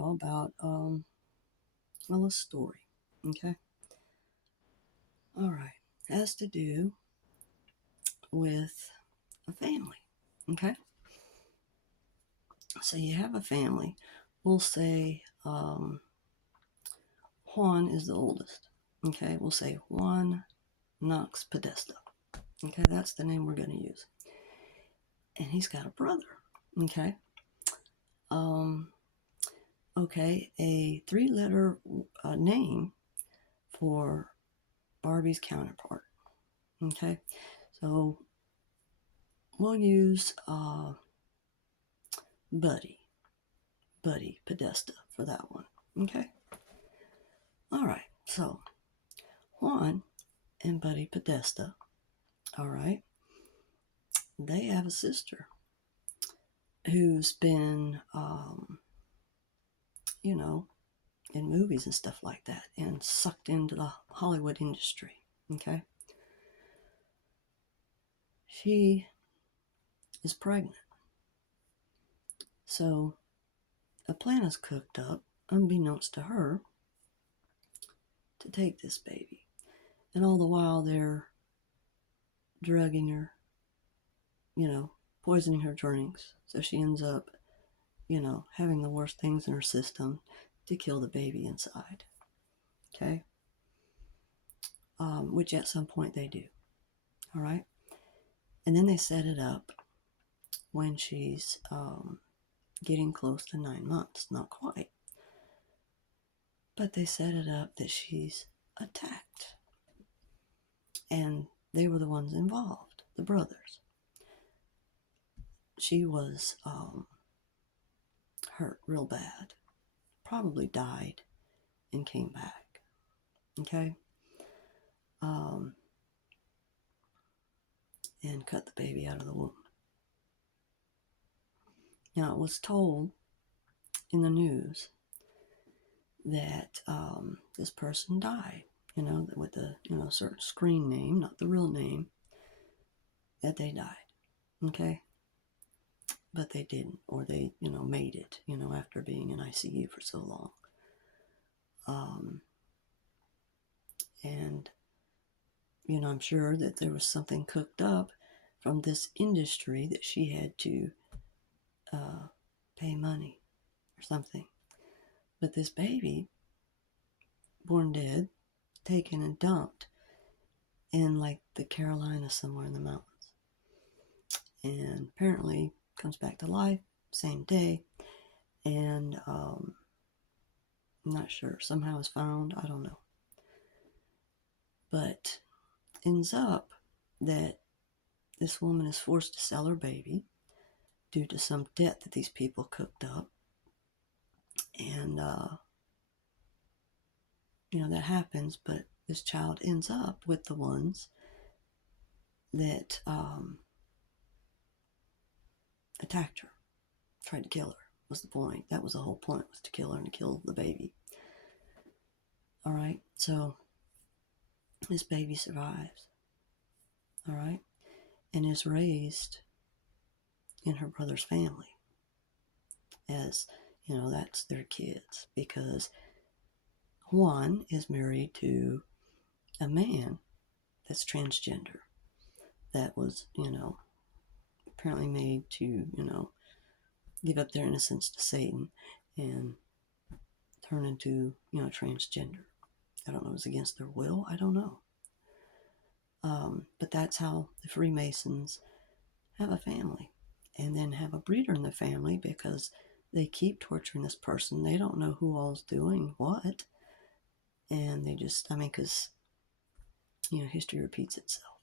y'all about a story. Okay. All right. It has to do with a family. Okay. So you have a family. We'll say Juan is the oldest. Okay. We'll say Juan Knox Podesta. Okay. That's the name we're going to use. And he's got a brother. Okay. Um, okay. A three-letter name for Barbie's counterpart. Okay. So we'll use Buddy Podesta for that one. Okay. All right. So Juan and Buddy Podesta. All right. They have a sister who's been, you know, in movies and stuff like that and sucked into the Hollywood industry. Okay. She is pregnant. So a plan is cooked up, unbeknownst to her, to take this baby. And all the while they're drugging her, poisoning her drinks. So she ends up, having the worst things in her system to kill the baby inside. Okay? Which at some point they do. All right? And then they set it up when she's getting close to 9 months. Not quite. But they set it up that she's attacked. And they were the ones involved, the brothers. She was hurt real bad. Probably died and came back. Okay? And cut the baby out of the womb. Now, it was told in the news that this person died, with a certain screen name, not the real name, that they died. Okay? But they didn't, or they, made it, after being in ICU for so long. And I'm sure that there was something cooked up from this industry that she had to pay money or something. But this baby, born dead, taken and dumped in like the Carolinas, somewhere in the mountains. And apparently comes back to life, same day. And I'm not sure, somehow is found, I don't know. But ends up that this woman is forced to sell her baby due to some debt that these people cooked up. And, that happens, but this child ends up with the ones that attacked her, tried to kill her, was the point. That was the whole point, was to kill her and to kill the baby. All right, so this baby survives. All right, and is raised in her brother's family as, that's their kids, because Juan is married to a man that's transgender that was, apparently made to, give up their innocence to Satan and turn into, transgender. I don't know, it was against their will. I don't know. But that's how the Freemasons have a family, and then have a breeder in the family, because they keep torturing this person. They don't know who all's doing what. And they just, because, history repeats itself.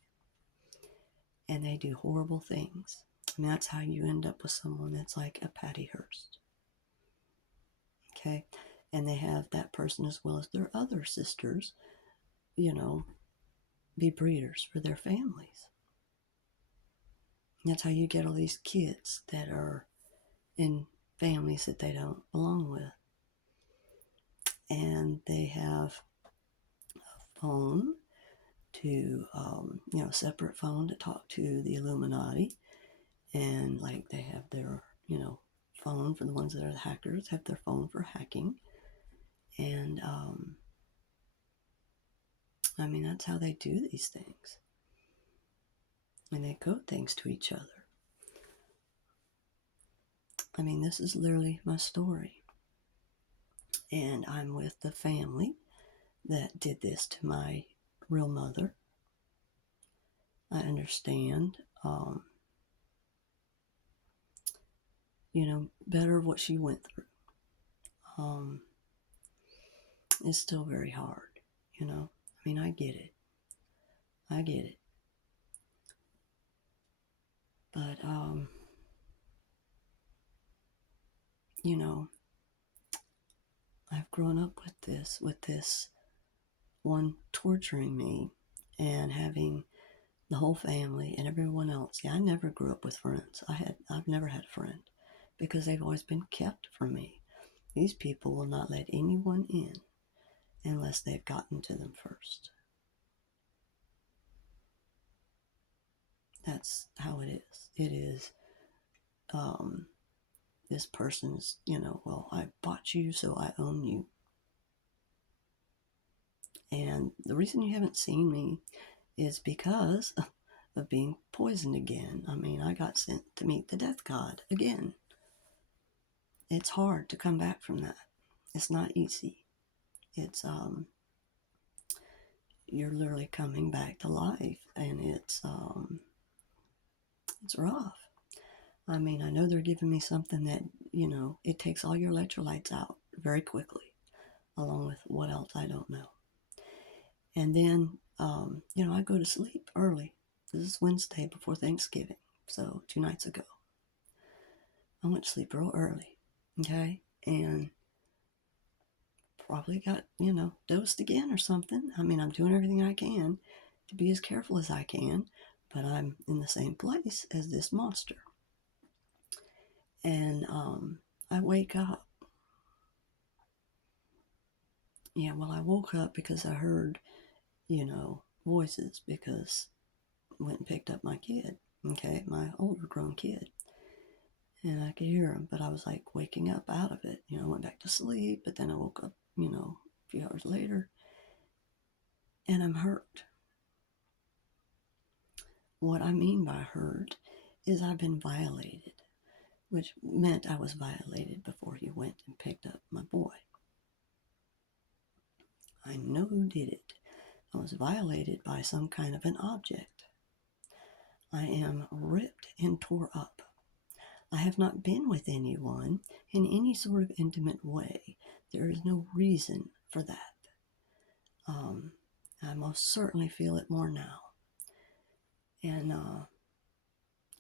And they do horrible things. And that's how you end up with someone that's like a Patty Hearst. Okay? And they have that person, as well as their other sisters, be breeders for their families. And that's how you get all these kids that are in families that they don't belong with. And they have a phone to, separate phone to talk to the Illuminati. And like they have their, phone, for the ones that are the hackers, have their phone for hacking. And, I mean, that's how they do these things. And they code things to each other. I mean, this is literally my story. And I'm with the family that did this to my real mother. I understand, better what she went through. It's still very hard, I mean, I get it. But, I've grown up with this one torturing me and having the whole family and everyone else. Yeah, I never grew up with friends. I've never had a friend because they've always been kept from me. These people will not let anyone in unless they've gotten to them first. That's how it is. It is, this person's, well, I bought you, so I own you. And the reason you haven't seen me is because of being poisoned again. I mean, I got sent to meet the death god again. It's hard to come back from that. It's not easy. It's, you're literally coming back to life, and it's rough. I mean, I know they're giving me something that, it takes all your electrolytes out very quickly, along with what else I don't know. And then, I go to sleep early. This is Wednesday before Thanksgiving, so 2 nights ago. I went to sleep real early, okay? And probably got, dosed again or something. I mean, I'm doing everything I can to be as careful as I can, but I'm in the same place as this monster. And I wake up. Yeah, well, I woke up because I heard, voices, because I went and picked up my kid, okay, my older grown kid. And I could hear him, but I was like waking up out of it. I went back to sleep, but then I woke up, a few hours later, and I'm hurt. What I mean by hurt is I've been violated, which meant I was violated before he went and picked up my boy. I know who did it. I was violated by some kind of an object. I am ripped and tore up. I have not been with anyone in any sort of intimate way. There is no reason for that. I most certainly feel it more now. And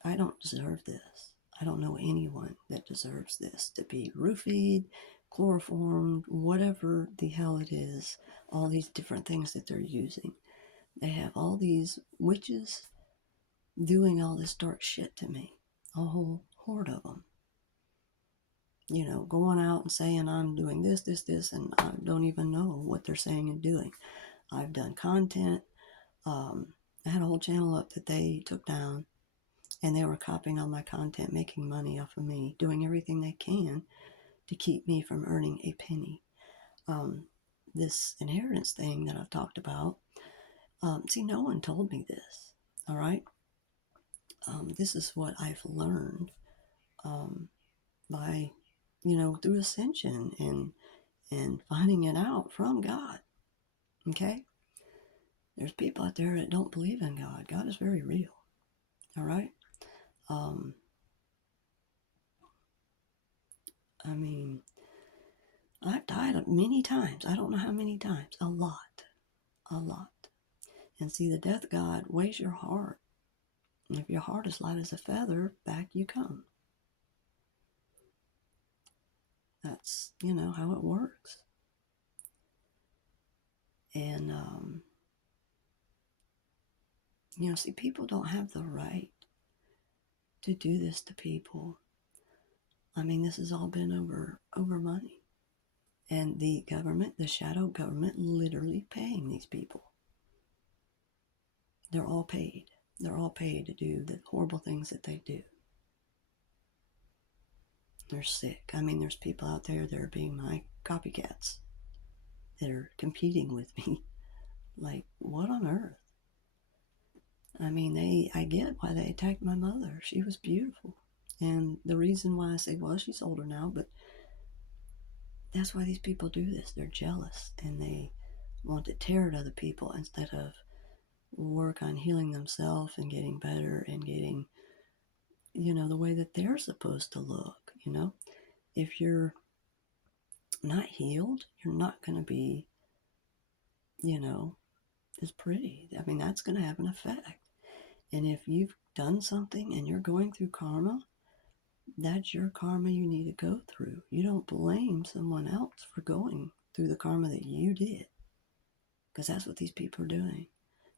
I don't deserve this. I don't know anyone that deserves this, to be roofied, chloroformed, whatever the hell it is, all these different things that they're using. They have all these witches doing all this dark shit to me, a whole horde of them. Going out and saying I'm doing this, and I don't even know what they're saying and doing. I've done content. I had a whole channel up that they took down, and they were copying all my content, making money off of me, doing everything they can to keep me from earning a penny. This inheritance thing that I've talked about, see, no one told me this, all right? This is what I've learned by, through ascension and finding it out from God, okay? There's people out there that don't believe in God. God is very real, all right? I mean, I've died many times. I don't know how many times. A lot. And see, the death god weighs your heart. And if your heart is light as a feather, back you come. That's, how it works. And, see, people don't have the right to do this to people. I mean, this has all been over money. And the government, the shadow government, literally paying these people. They're all paid. They're all paid to do the horrible things that they do. They're sick. I mean, there's people out there that are being my copycats that are competing with me. Like, what on earth? I mean, I get why they attacked my mother. She was beautiful. And the reason why I say, well, she's older now, but that's why these people do this. They're jealous and they want to tear at other people instead of work on healing themselves and getting better and getting, the way that they're supposed to look. If you're not healed, you're not going to be, as pretty. I mean, that's going to have an effect. And if you've done something and you're going through karma, that's your karma you need to go through. You don't blame someone else for going through the karma that you did. Because that's what these people are doing.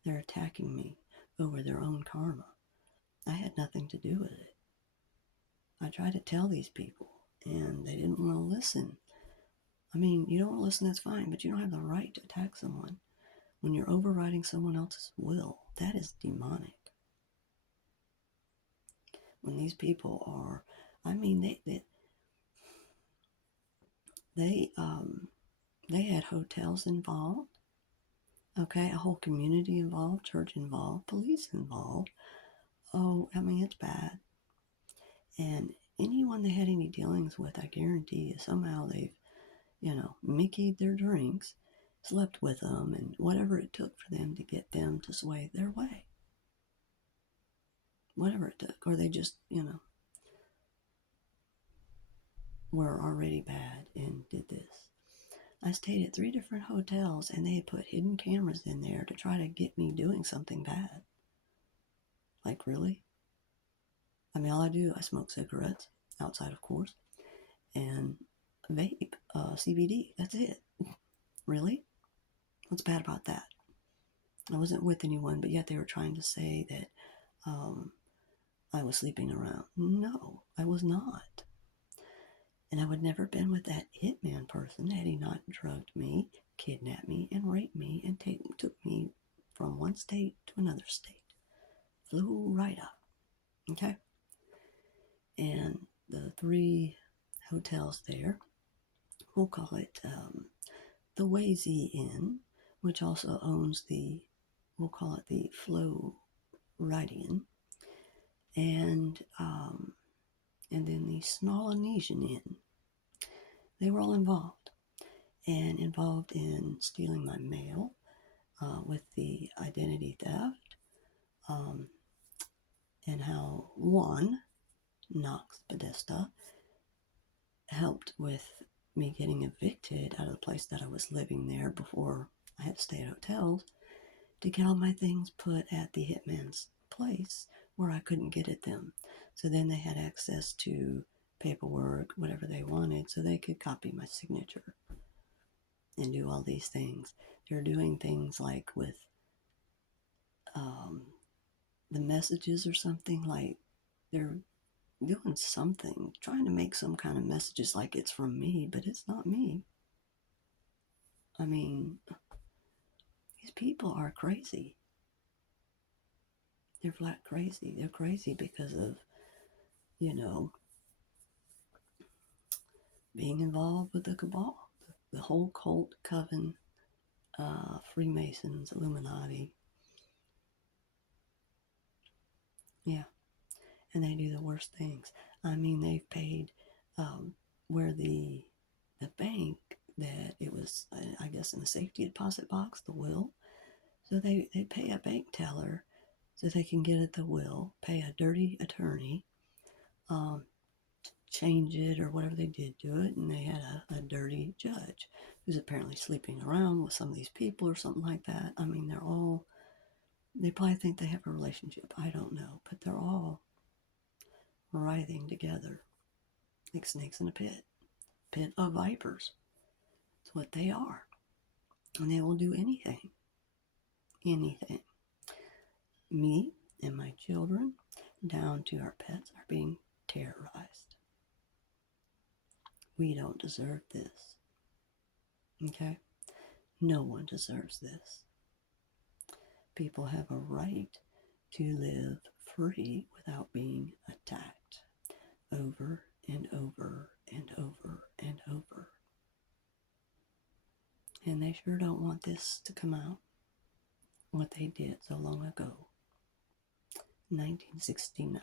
They're attacking me over their own karma. I had nothing to do with it. I tried to tell these people, and they didn't want to listen. I mean, you don't want to listen, that's fine, but you don't have the right to attack someone. When you're overriding someone else's will, that is demonic. When these people are, I mean, they had hotels involved, okay, a whole community involved, church involved, police involved. Oh, I mean, it's bad. And anyone they had any dealings with, I guarantee you, somehow they've, Mickey'd their drinks, slept with them, and whatever it took for them to get them to sway their way. Whatever it took. Or they just, were already bad and did this. I stayed at 3 different hotels and they had put hidden cameras in there to try to get me doing something bad. Like, really? I mean, all I do, I smoke cigarettes, outside of course, and vape, CBD. That's it. Really? What's bad about that? I wasn't with anyone, but yet they were trying to say that I was sleeping around. No, I was not. And I would never have been with that hitman person had he not drugged me, kidnapped me, and raped me, and took me from one state to another state. Flew right up. Okay? And the 3 hotels there, we'll call it the Wazy Inn, which also owns we'll call it the Floridian, and then the Smolynesian Inn. They were all involved in stealing my mail with the identity theft, and how Juan Knox Podesta helped with me getting evicted out of the place that I was living there before I had to stay at hotels to get all my things put at the hitman's place where I couldn't get at them. So then they had access to paperwork, whatever they wanted, so they could copy my signature and do all these things. They're doing things like with the messages or something, like they're doing something, trying to make some kind of messages like it's from me, but it's not me. I mean, these people are crazy. They're flat crazy. They're crazy because of, being involved with the cabal, the whole cult, coven, Freemasons, Illuminati. Yeah. And they do the worst things. I mean, they've paid where the bank that it was, I guess, in a safety deposit box, the will. So they pay a bank teller so they can get at the will, pay a dirty attorney, change it or whatever they did to it, and they had a dirty judge who's apparently sleeping around with some of these people or something like that. I mean, they probably think they have a relationship. I don't know, but they're all writhing together like snakes in a pit of vipers. It's what they are. And they will do anything. Anything. Me and my children, down to our pets, are being terrorized. We don't deserve this. Okay? No one deserves this. People have a right to live free without being attacked over and over and over and over. And they sure don't want this to come out, what they did so long ago. 1969.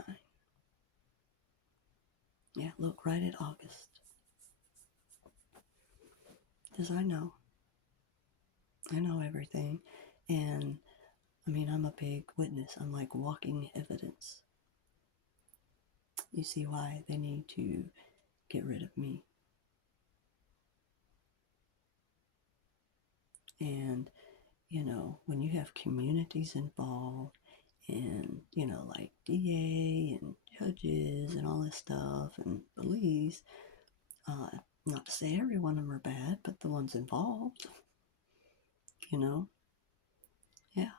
Yeah, look right at August. Because I know everything. And I mean, I'm a big witness. I'm like walking evidence. You see why they need to get rid of me. And, when you have communities involved and, like DA and judges and all this stuff and police, not to say every one of them are bad, but the ones involved, yeah.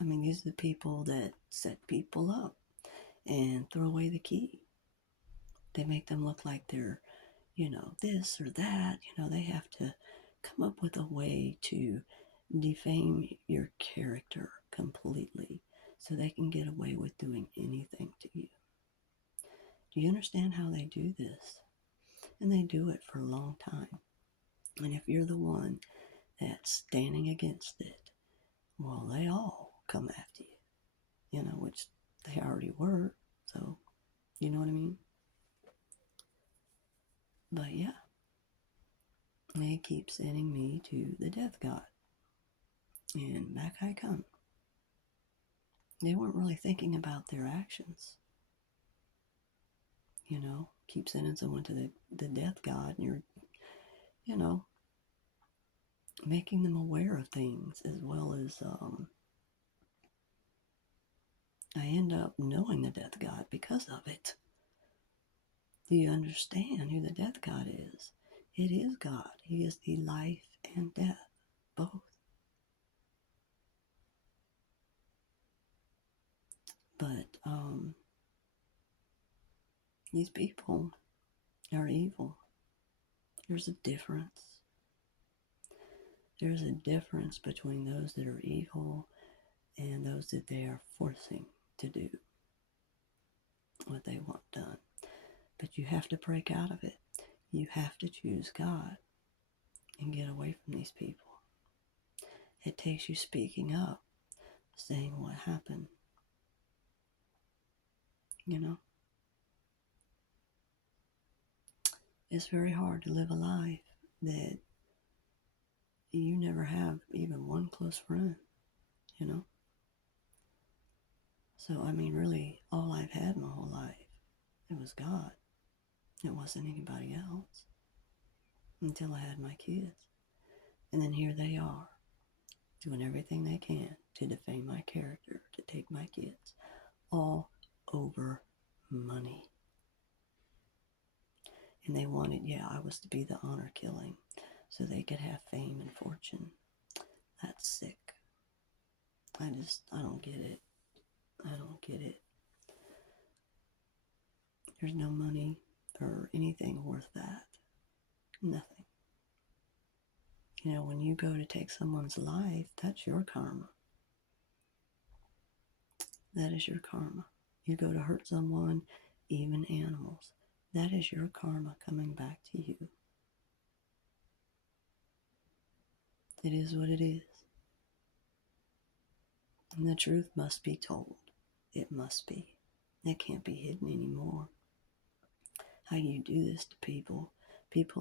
I mean, these are the people that set people up and throw away the key. They make them look like they're, this or that. They have to come up with a way to defame your character completely so they can get away with doing anything to you. Do you understand how they do this? And they do it for a long time. And if you're the one that's standing against it, well, they all come after you, which they already were. So, you know what I mean? But yeah, they keep sending me to the death god. And back I come. They weren't really thinking about their actions. Keep sending someone to the death god, and you're, making them aware of things, as well as I end up knowing the death god because of it. Do you understand who the death god is? It is God. He is the life and death, both. But these people are evil. There's a difference. There's a difference between those that are evil and those that they are forcing to do what they want done. But you have to break out of it. You have to choose God and get away from these people. It takes you speaking up, saying what happened. It's very hard to live a life that you never have even one close friend, So, I mean, really, all I've had my whole life, it was God. It wasn't anybody else until I had my kids. And then here they are, doing everything they can to defame my character, to take my kids, all over money. And they wanted, I was to be the honor killing so they could have fame and fortune. That's sick. I don't get it. I don't get it. There's no money or anything worth that. Nothing. When you go to take someone's life, that's your karma. That is your karma. You go to hurt someone, even animals. That is your karma coming back to you. It is what it is. And the truth must be told. It must be. It can't be hidden anymore. How you do this to people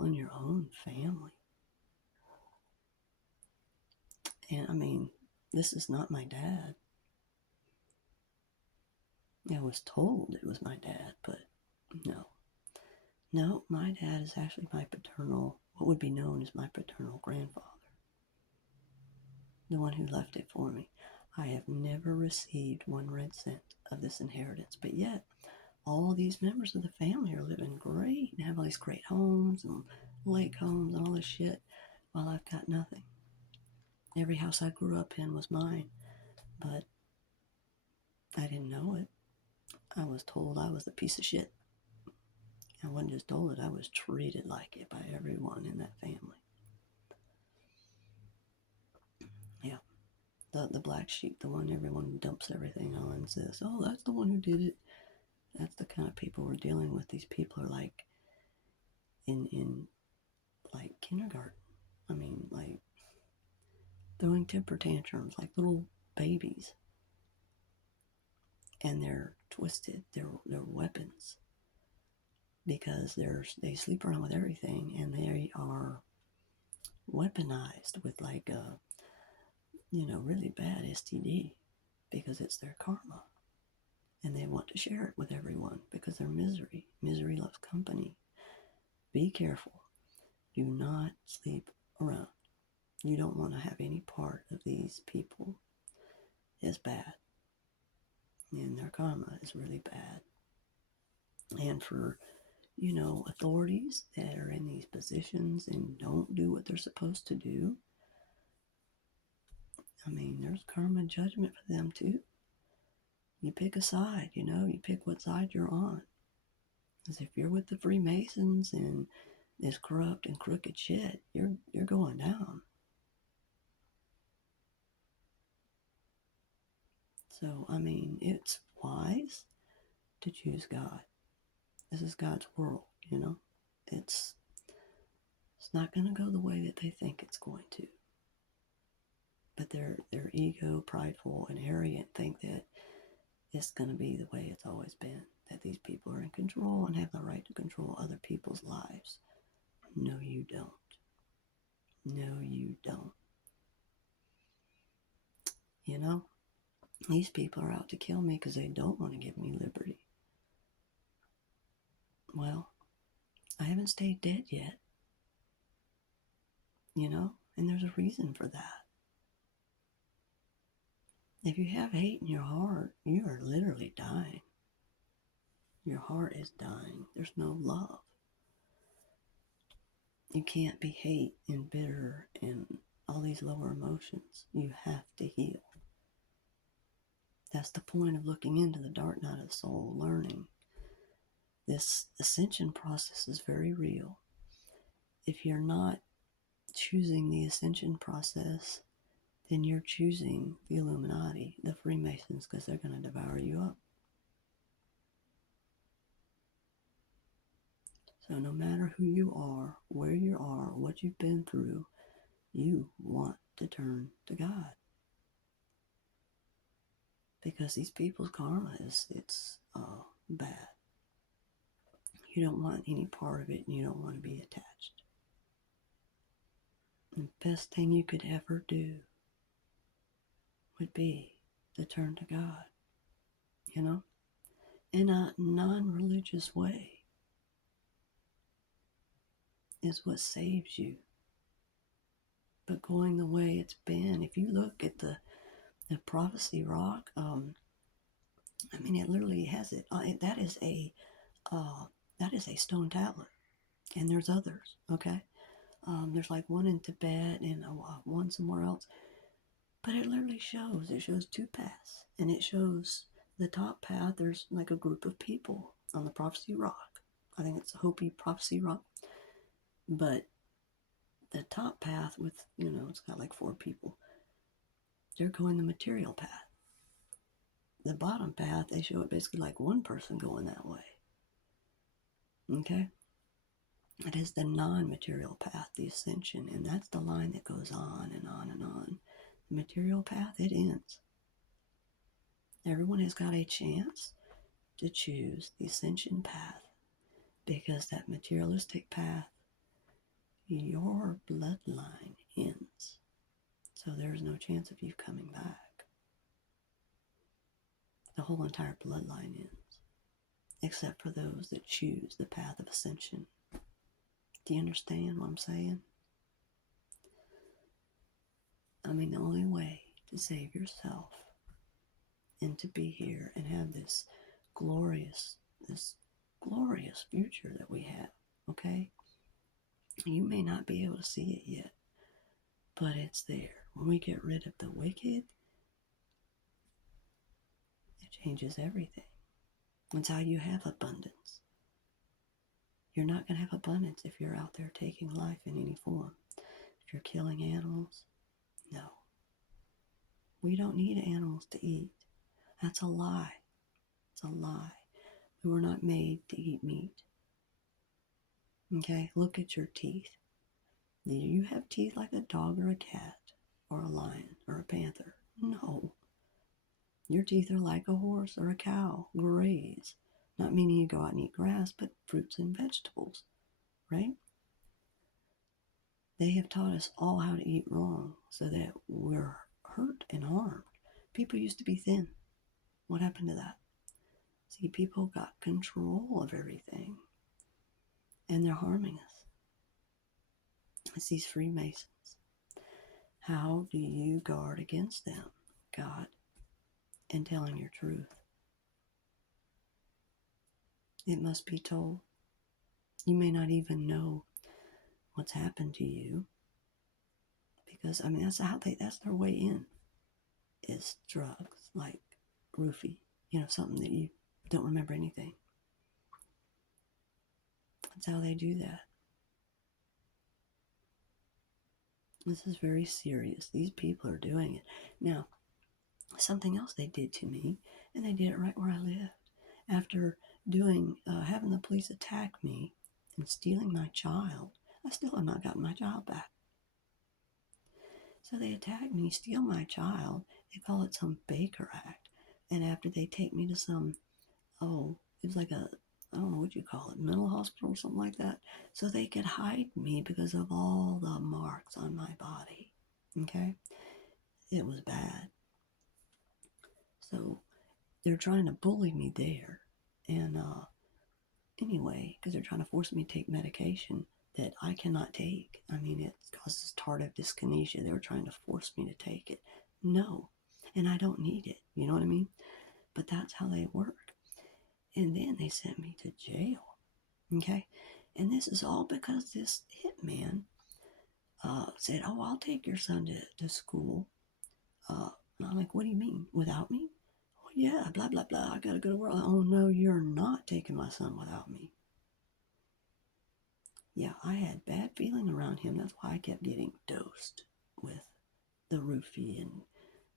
in your own family. And I mean, this is not my dad. I was told it was my dad, but no. No, my dad is actually my paternal, what would be known as my paternal grandfather. The one who left it for me. I have never received 1 red cent of this inheritance, but yet all these members of the family are living great and have all these great homes and lake homes and all this shit, while I've got nothing. Every house I grew up in was mine, but I didn't know it. I was told I was a piece of shit. I wasn't just told it, I was treated like it by everyone in that family. Yeah. The black sheep, the one everyone dumps everything on and says, oh, that's the one who did it. That's the kind of people we're dealing with. These people are like in like kindergarten. I mean, like throwing temper tantrums like little babies. And they're twisted. They're weapons because they sleep around with everything, and they are weaponized with like a really bad STD because it's their karma, and they want to share it with everyone because they're misery. Misery loves company. Be careful. Do not sleep around. You don't want to have any part of these people. It's bad. And their karma is really bad. And for, authorities that are in these positions and don't do what they're supposed to do, I mean, there's karma and judgment for them too. You pick a side, you pick what side you're on. Because if you're with the Freemasons and this corrupt and crooked shit, you're going down. So, I mean, it's wise to choose God. This is God's world, It's not going to go the way that they think it's going to. But their ego, prideful, and arrogant think that it's going to be the way it's always been. That these people are in control and have the right to control other people's lives. No, you don't. No, you don't. These people are out to kill me because they don't want to give me liberty. Well, I haven't stayed dead yet. And there's a reason for that. If you have hate in your heart, you are literally dying. Your heart is dying. There's no love. You can't be hate and bitter and all these lower emotions. You have to heal. That's the point of looking into the dark night of the soul, learning. This ascension process is very real. If you're not choosing the ascension process, then you're choosing the Illuminati, the Freemasons, because they're going to devour you up. So no matter who you are, where you are, what you've been through, you want to turn to God. Because these people's karma it's bad. You don't want any part of it, and you don't want to be attached. The best thing you could ever do would be to turn to God, in a non-religious way is what saves you. But going the way it's been, if you look at the prophecy rock, it literally has it. That is a stone tablet, and there's others. Okay, there's like one in Tibet and one somewhere else. But it literally shows. It shows two paths, and it shows the top path. There's like a group of people on the prophecy rock. I think it's a Hopi prophecy rock. But the top path with it's got like 4 people. They're going the material path. The bottom path, they show it basically like one person going that way. Okay? It is the non-material path, the ascension, and that's the line that goes on and on and on. The material path, it ends. Everyone has got a chance to choose the ascension path, because that materialistic path, your bloodline ends. So there's no chance of you coming back. The whole entire bloodline ends, except for those that choose the path of ascension. Do you understand what I'm saying? The only way to save yourself and to be here and have this glorious future that we have, okay? You may not be able to see it yet, but it's there. When we get rid of the wicked, it changes everything. It's how you have abundance. You're not going to have abundance if you're out there taking life in any form. If you're killing animals, no. We don't need animals to eat. That's a lie. It's a lie. You were not made to eat meat. Okay, look at your teeth. Do you have teeth like a dog or a cat or a lion or a panther? No. Your teeth are like a horse or a cow, graze. Not meaning you go out and eat grass, but fruits and vegetables, right? They have taught us all how to eat wrong so that we're hurt and harmed. People used to be thin. What happened to that? See, people got control of everything, and they're harming us. It's these Freemasons. How do you guard against them, God, and telling your truth? It must be told. You may not even know what's happened to you, because that's their way in, is drugs like roofie, something that you don't remember anything. That's how they do that. This is very serious. These people are doing it. Now, something else they did to me, and they did it right where I lived. After having the police attack me and stealing my child, I still have not gotten my child back. So they attack me, steal my child. They call it some Baker Act. And after they take me to some, it was like I don't know what you call it, mental hospital or something like that. So they could hide me because of all the marks on my body. Okay? It was bad. So they're trying to bully me there. And anyway, because they're trying to force me to take medication that I cannot take. I mean, it causes tardive dyskinesia. They were trying to force me to take it. No. And I don't need it. You know what I mean? But that's how they work. And then they sent me to jail. Okay? And this is all because this hitman said, I'll take your son to school. And I'm like, what do you mean? Without me? Oh, yeah, blah, blah, blah. I got to go to work. Oh, no, you're not taking my son without me. Yeah, I had bad feeling around him. That's why I kept getting dosed with the roofie and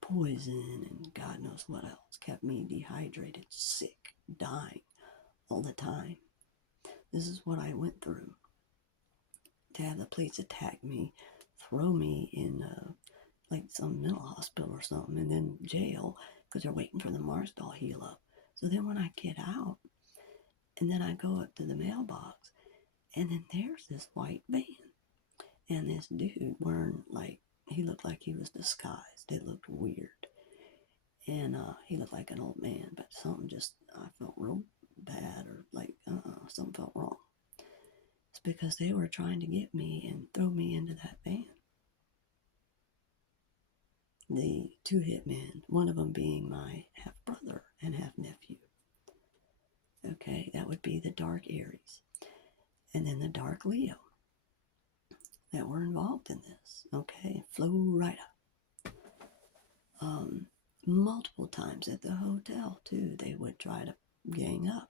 poison and God knows what else. Kept me dehydrated, sick, dying all the time. This is what I went through. To have the police attack me, throw me in like some mental hospital or something, and then jail because they're waiting for the marks to all heal up. So then when I get out, and then I go up to the mailbox, and then there's this white van. And this dude wearing, he looked like he was disguised. It looked weird. And he looked like an old man, but I felt real bad, or something felt wrong. It's because they were trying to get me and throw me into that van. The two hitmen, one of them being my half-brother and half-nephew. Okay, that would be the Dark Aries. And then the Dark Leo that were involved in this. Okay, flow right up. Multiple times at the hotel, too, they would try to gang up.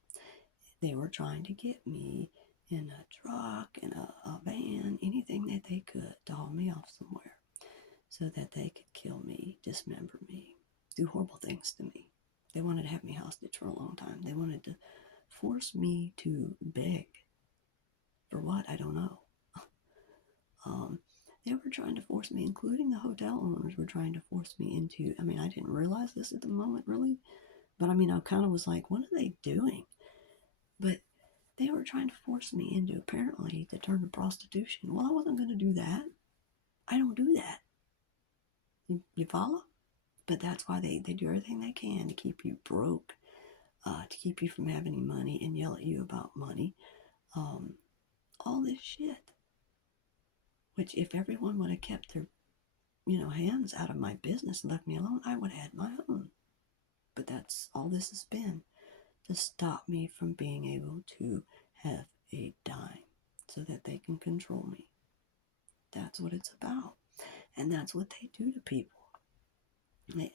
They were trying to get me in a truck, in a van, anything that they could to haul me off somewhere so that they could kill me, dismember me, do horrible things to me. They wanted to have me hostage for a long time. They wanted to force me to beg. For what? I don't know. They were trying to force me, including the hotel owners were trying to force me into, I didn't realize this at the moment, really. But I kind of was like, what are they doing? But they were trying to force me into, apparently, to turn to prostitution. Well, I wasn't going to do that. I don't do that. You follow? But that's why they do everything they can to keep you broke, to keep you from having any money and yell at you about money. All this shit. Which, if everyone would have kept their, hands out of my business and left me alone, I would have had my own. But that's all this has been, to stop me from being able to have a dime so that they can control me. That's what it's about. And that's what they do to people.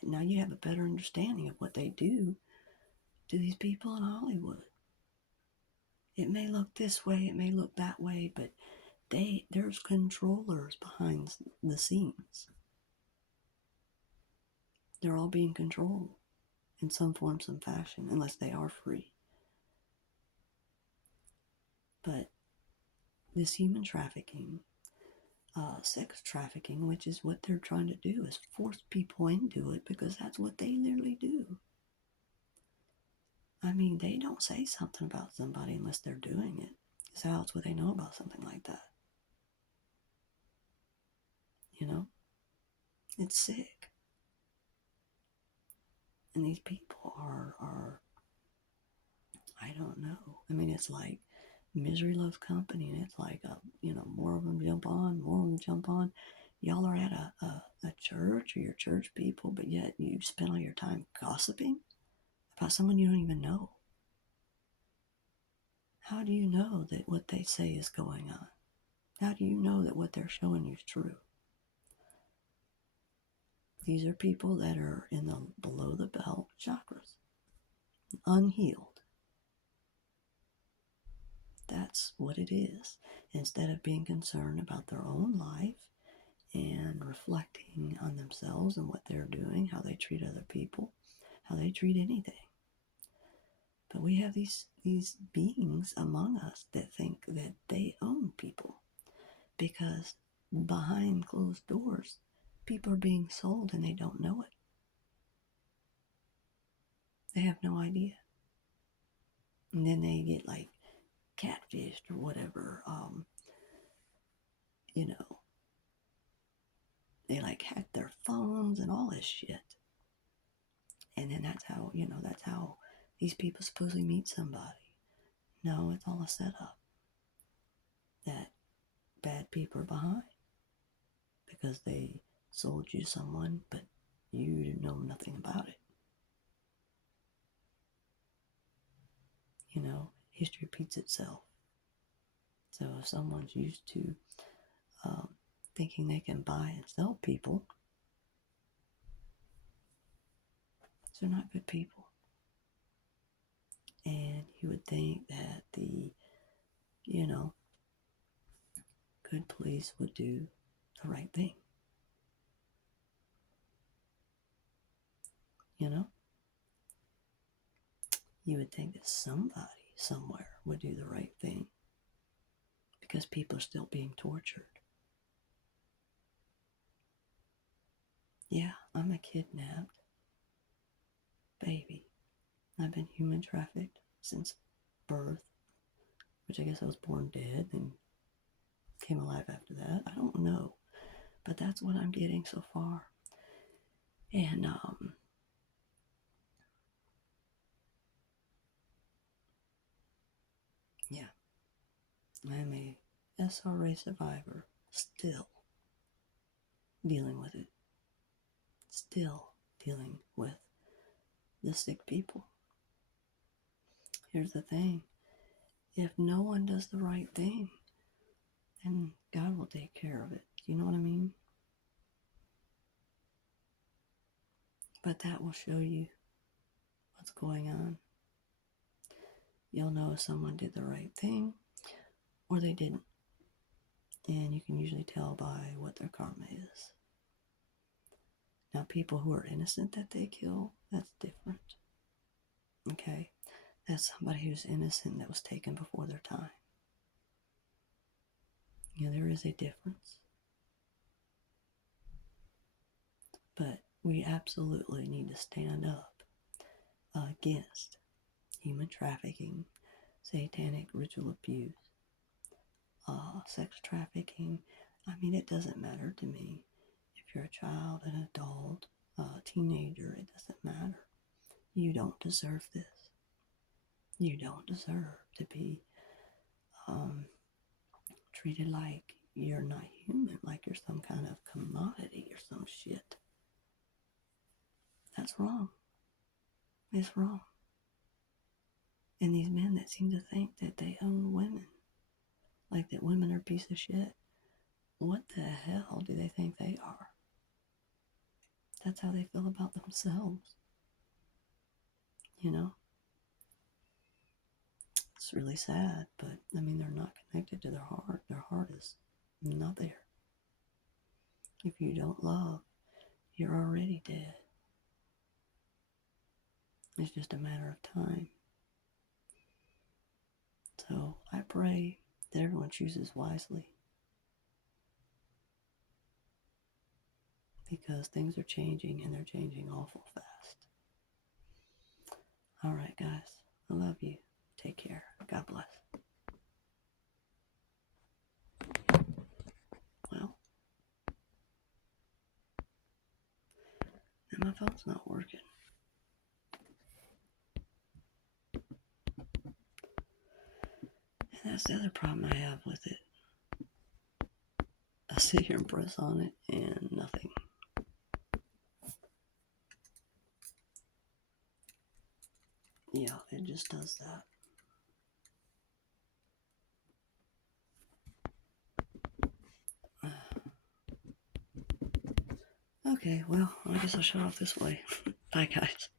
Now you have a better understanding of what they do to these people in Hollywood. It may look this way, it may look that way, but there's controllers behind the scenes. They're all being controlled in some form, some fashion, unless they are free. But this human trafficking, sex trafficking, which is what they're trying to do, is force people into it because that's what they literally do. I mean, they don't say something about somebody unless they're doing it. So how else would they know about something like that? You know? It's sick. And these people are I don't know. I mean, it's like misery loves company, and it's like, more of them jump on, more of them jump on. Y'all are at a church, or your church people, but yet you spend all your time gossiping about someone you don't even know. How do you know that what they say is going on? How do you know that what they're showing you is true? These are people that are in the below the belt chakras, unhealed. That's what it is. Instead of being concerned about their own life and reflecting on themselves and what they're doing, how they treat other people, how they treat anything. But we have these beings among us that think that they own people because behind closed doors, people are being sold and they don't know it. They have no idea. And then they get like catfished or whatever. They like hack their phones and all this shit. And then that's how these people supposedly meet somebody. No, it's all a setup. That bad people are behind because they sold you someone, but you know nothing about it. History repeats itself. So if someone's used to thinking they can buy and sell people, they're not good people. And you would think that the, good police would do the right thing. You would think that somebody somewhere would do the right thing because people are still being tortured. Yeah, I'm a kidnapped baby. I've been human trafficked since birth, which I guess I was born dead and came alive after that. I don't know, but that's what I'm getting so far. And yeah, I'm a SRA survivor, still dealing with it, still dealing with the sick people. Here's the thing. If no one does the right thing, then God will take care of it. You know what I mean? But that will show you what's going on. You'll know if someone did the right thing or they didn't. And you can usually tell by what their karma is. Now, people who are innocent that they kill, that's different. Okay? That's somebody who's innocent that was taken before their time. There is a difference. But we absolutely need to stand up against human trafficking, satanic ritual abuse, sex trafficking. I mean, it doesn't matter to me if you're a child, an adult, a teenager. It doesn't matter. You don't deserve this. You don't deserve to be treated like you're not human, like you're some kind of commodity or some shit. That's wrong. It's wrong. And these men that seem to think that they own women, like that women are a piece of shit, what the hell do they think they are? That's how they feel about themselves. It's really sad, but I mean, they're not connected to their heart. Their heart is not there. If you don't love, you're already dead. It's just a matter of time. So I pray that everyone chooses wisely, because things are changing, and they're changing awful fast. All right, guys. I love you. Take care. God bless. Well, and my phone's not working. And that's the other problem I have with it. I sit here and press on it, and nothing. Yeah, it just does that. Okay, well, I guess I'll shut off this way. Bye, guys.